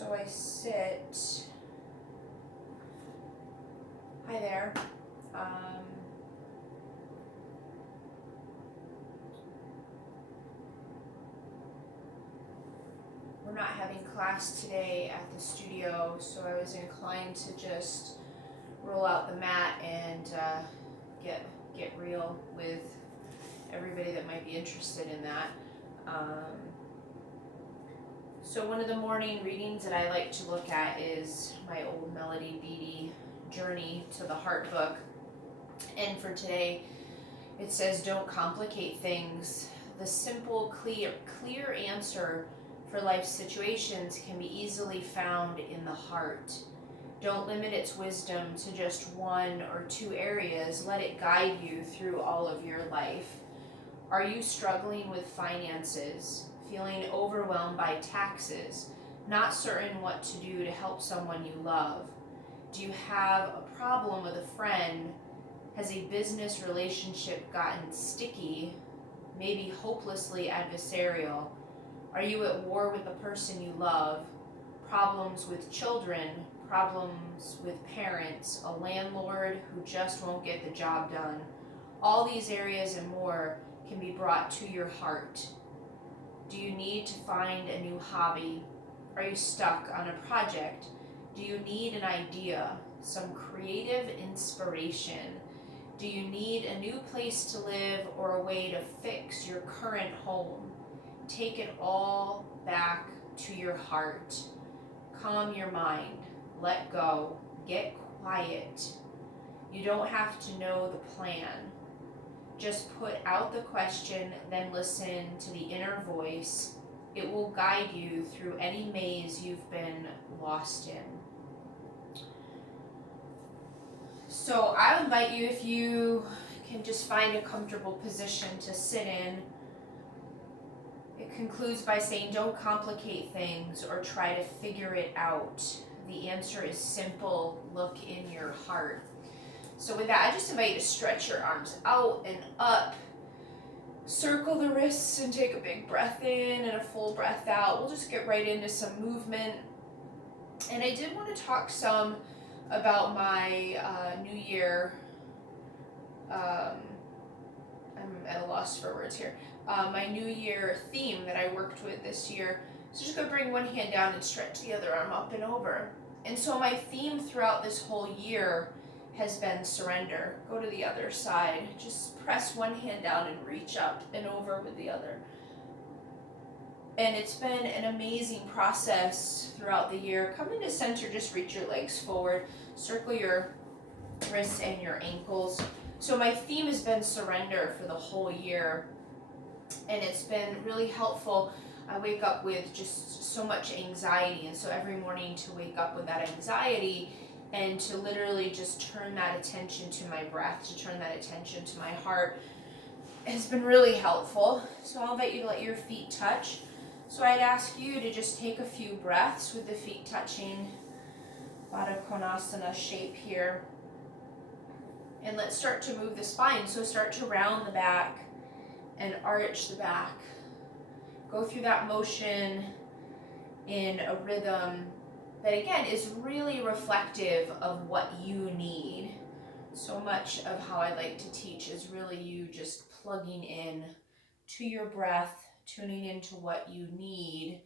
So I sit. Hi there. We're not having class today at the studio, so I was inclined to just roll out the mat and get real with everybody that might be interested in that. So one of the morning readings that I like to look at is my old Melody Beattie Journey to the Heart book. And for today, it says, don't complicate things. The simple, clear answer for life's situations can be easily found in the heart. Don't limit its wisdom to just one or two areas. Let it guide you through all of your life. Are you struggling with finances? Feeling overwhelmed by taxes? Not certain what to do to help someone you love? Do you have a problem with a friend? Has a business relationship gotten sticky, maybe hopelessly adversarial? Are you at war with the person you love? Problems with children? Problems with parents? A landlord who just won't get the job done? All these areas and more can be brought to your heart. Do you need to find a new hobby? Are you stuck on a project? Do you need an idea, some creative inspiration? Do you need a new place to live or a way to fix your current home? Take it all back to your heart. Calm your mind. Let go. Get quiet. You don't have to know the plan. Just put out the question, then listen to the inner voice. It will guide you through any maze you've been lost in. So I'll invite you, if you can just find a comfortable position to sit in. It concludes by saying, don't complicate things or try to figure it out. The answer is simple. Look in your heart. So with that, I just invite you to stretch your arms out and up. Circle the wrists and take a big breath in and a full breath out. We'll just get right into some movement. And I did want to talk some about my New Year. I'm at a loss for words here. My New Year theme that I worked with this year. So just go bring one hand down and stretch the other arm up and over. And so my theme throughout this whole year has been surrender. Go to the other side. Just press one hand down and reach up and over with the other. And it's been an amazing process throughout the year. Come into center, just reach your legs forward. Circle your wrists and your ankles. So my theme has been surrender for the whole year. And it's been really helpful. I wake up with just so much anxiety. And so every morning to wake up with that anxiety and to literally just turn that attention to my breath, to turn that attention to my heart, has been really helpful. So I'll invite you to let your feet touch. So I'd ask you to just take a few breaths with the feet touching, Baddha Konasana shape here. And let's start to move the spine. So start to round the back and arch the back. Go through that motion in a rhythm that, again, is really reflective of what you need. So much of how I like to teach is really you just plugging in to your breath, tuning into what you need,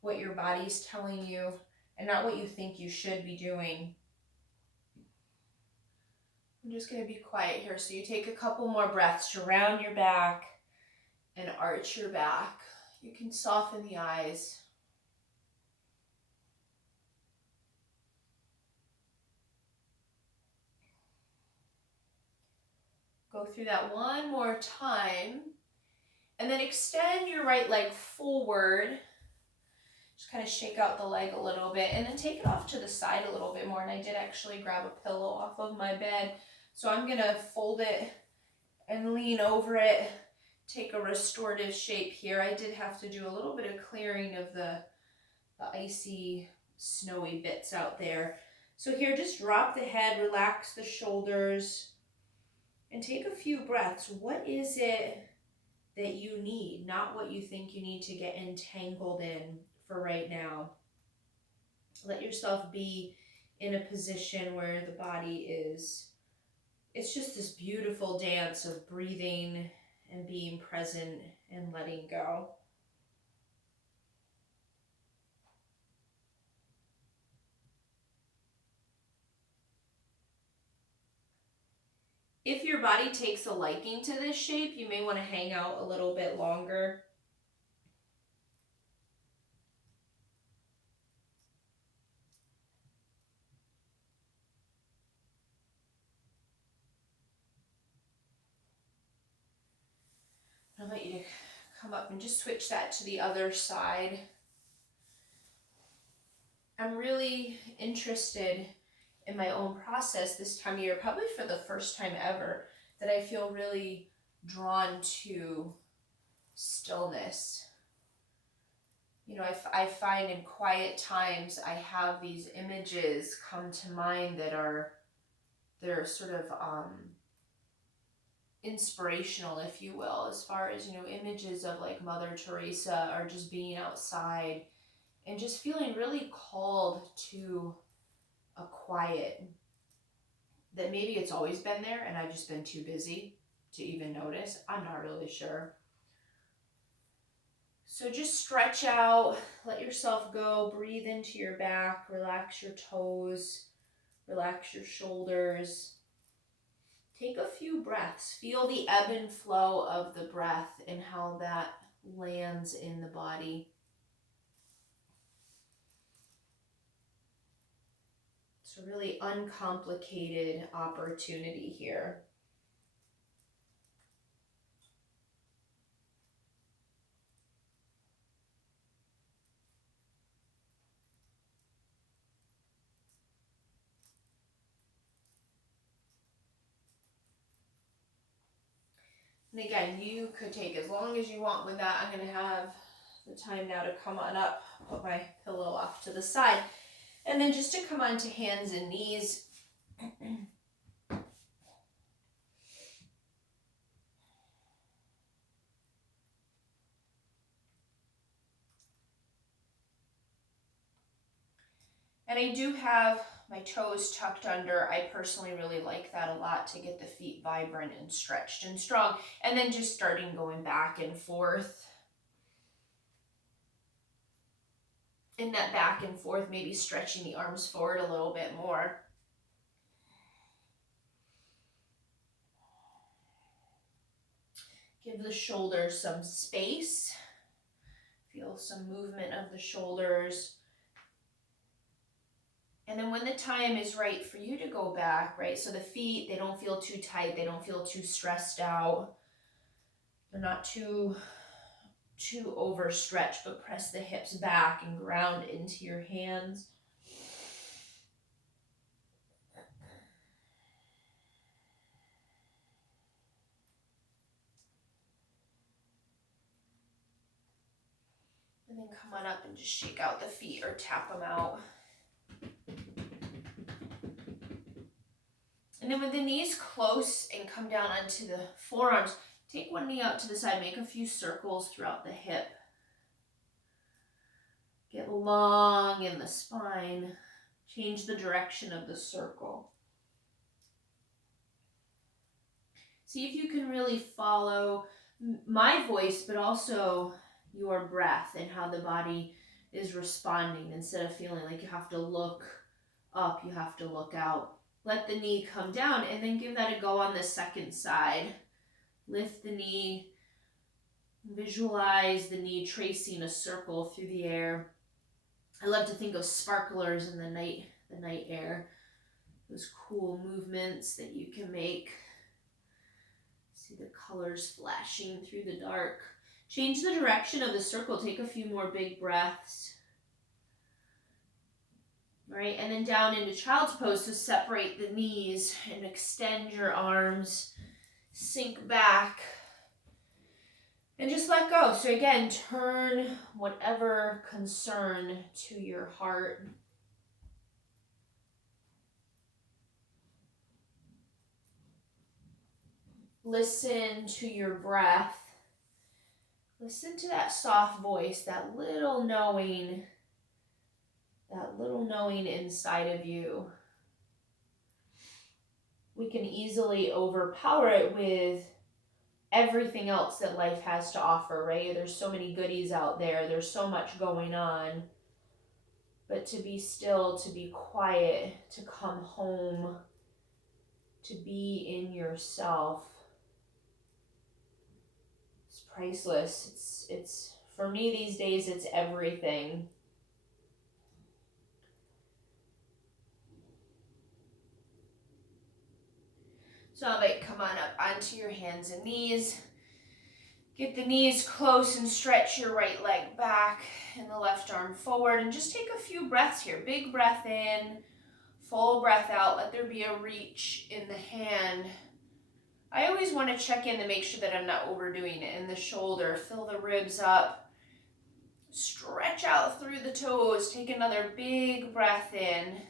what your body's telling you, and not what you think you should be doing. I'm just going to be quiet here. So you take a couple more breaths to round your back and arch your back. You can soften the eyes. Go through that one more time. And then extend your right leg forward. Just kind of shake out the leg a little bit. And then take it off to the side a little bit more. And I did actually grab a pillow off of my bed. So I'm going to fold it and lean over it. Take a restorative shape here. I did have to do a little bit of clearing of the icy, snowy bits out there. So here, just drop the head, relax the shoulders, and take a few breaths. What is it that you need, not what you think you need to get entangled in for right now? Let yourself be in a position where the body is, it's just this beautiful dance of breathing and being present and letting go. If your body takes a liking to this shape, you may want to hang out a little bit longer. I'll invite you to come up and just switch that to the other side. I'm really interested in my own process this time of year, probably for the first time ever, that I feel really drawn to stillness. You know, I find in quiet times I have these images come to mind that they're sort of inspirational, if you will, as far as, you know, images of like Mother Teresa or just being outside and just feeling really called to a quiet that maybe it's always been there and I've just been too busy to even notice. I'm not really sure. So just stretch out, let yourself go, breathe into your back, relax your toes, relax your shoulders. Take a few breaths. Feel the ebb and flow of the breath and how that lands in the body. It's a really uncomplicated opportunity here. And again, you could take as long as you want with that. I'm going to have the time now to come on up, put my pillow off to the side, and then just to come onto hands and knees. And I do have my toes tucked under. I personally really like that a lot to get the feet vibrant and stretched and strong. And then just starting going back and forth. In that back and forth, maybe stretching the arms forward a little bit more. Give the shoulders some space. Feel some movement of the shoulders. And then when the time is right for you to go back, right? So the feet, they don't feel too tight. They don't feel too stressed out. They're not too overstretched, but press the hips back and ground into your hands. And then come on up and just shake out the feet or tap them out. And then with the knees close and come down onto the forearms, take one knee out to the side, make a few circles throughout the hip. Get long in the spine. Change the direction of the circle. See if you can really follow my voice, but also your breath and how the body is responding. Instead of feeling like you have to look up, you have to look out. Let the knee come down and then give that a go on the second side. Lift the knee. Visualize the knee tracing a circle through the air. I love to think of sparklers in the night air. Those cool movements that you can make. See the colors flashing through the dark. Change the direction of the circle. Take a few more big breaths. All right, and then down into child's pose. So separate the knees and extend your arms. Sink back. And just let go. So again, turn whatever concern to your heart. Listen to your breath. Listen to that soft voice, that little knowing that little knowing inside of you. We can easily overpower it with everything else that life has to offer, right? There's so many goodies out there. There's so much going on. But to be still, to be quiet, to come home, to be in yourself, it's priceless. It's for me these days, it's everything. So now like come on up onto your hands and knees. Get the knees close and stretch your right leg back and the left arm forward. And just take a few breaths here. Big breath in, full breath out. Let there be a reach in the hand. I always want to check in to make sure that I'm not overdoing it. In the shoulder, fill the ribs up. Stretch out through the toes. Take another big breath in.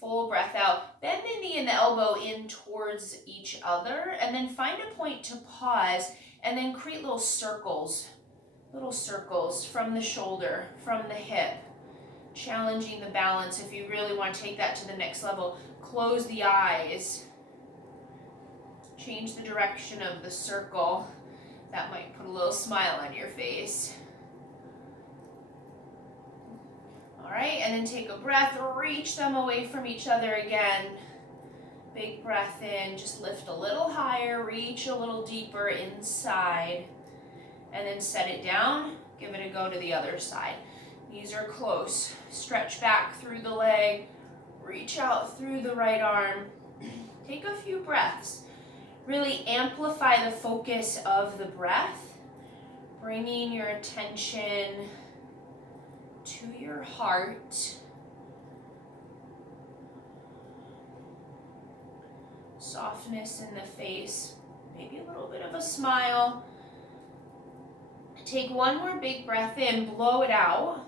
Full breath out. Bend the knee and the elbow in towards each other, and then find a point to pause, and then create little circles from the shoulder, from the hip, challenging the balance. If you really want to take that to the next level, close the eyes, change the direction of the circle. That might put a little smile on your face. All right, and then take a breath, reach them away from each other again. Big breath in, just lift a little higher, reach a little deeper inside, and then set it down, give it a go to the other side. Knees are close, stretch back through the leg, reach out through the right arm. Take a few breaths. Really amplify the focus of the breath, bringing your attention to your heart. Softness in the face, maybe a little bit of a smile. Take one more big breath in, blow it out.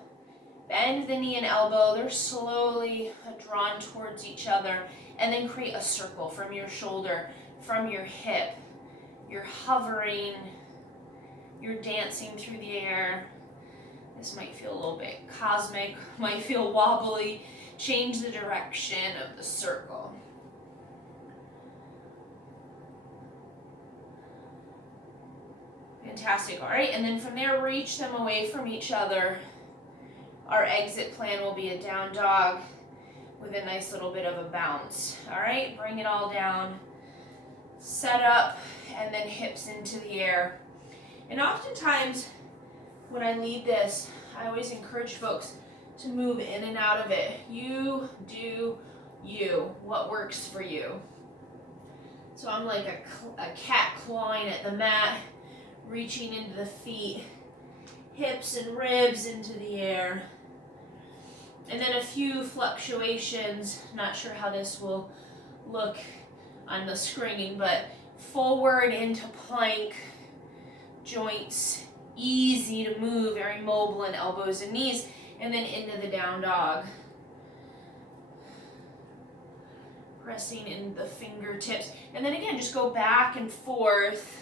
Bend the knee and elbow, they're slowly drawn towards each other, and then create a circle from your shoulder, from your hip. You're hovering, you're dancing through the air. This might feel a little bit cosmic, might feel wobbly. Change the direction of the circle. Fantastic. All right, and then from there, reach them away from each other. Our exit plan will be a down dog with a nice little bit of a bounce. All right, bring it all down. Set up, and then hips into the air. And oftentimes, when I lead this, I always encourage folks to move in and out of it. You do you, what works for you. So I'm like a cat clawing at the mat, reaching into the feet, hips and ribs into the air. And then a few fluctuations, not sure how this will look on the screen, but forward into plank, joints easy to move, very mobile in elbows and knees, and then into the down dog. Pressing in the fingertips, and then again, just go back and forth,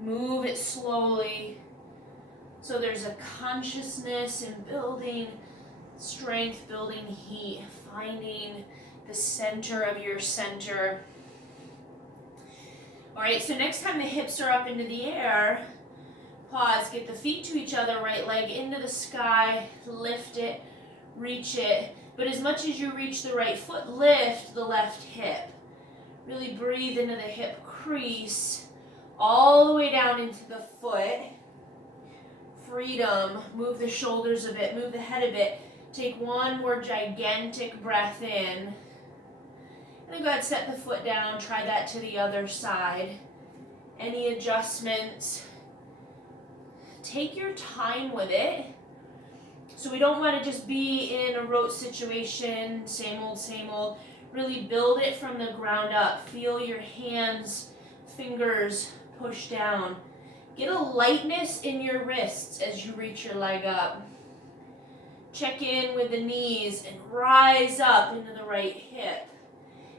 move it slowly. So there's a consciousness in building strength, building heat, finding the center of your center. All right, so next time the hips are up into the air, pause, get the feet to each other, right leg into the sky, lift it, reach it. But as much as you reach the right foot, lift the left hip. Really breathe into the hip crease, all the way down into the foot. Freedom, move the shoulders a bit, move the head a bit. Take one more gigantic breath in. And then go ahead, set the foot down, try that to the other side. Any adjustments? Take your time with it. So we don't want to just be in a rote situation, same old. Really build it from the ground up. Feel your hands, fingers push down. Get a lightness in your wrists as you reach your leg up. Check in with the knees and rise up into the right hip,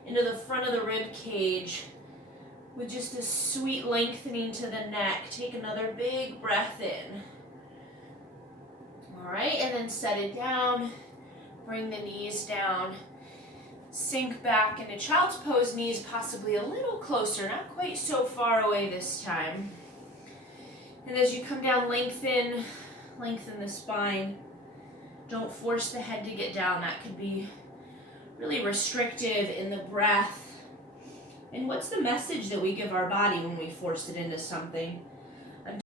into the front of the rib cage with just a sweet lengthening to the neck. Take another big breath in. All right, and then set it down. Bring the knees down. Sink back into child's pose, knees possibly a little closer, not quite so far away this time. And as you come down, lengthen the spine. Don't force the head to get down. That could be really restrictive in the breath. And what's the message that we give our body when we force it into something?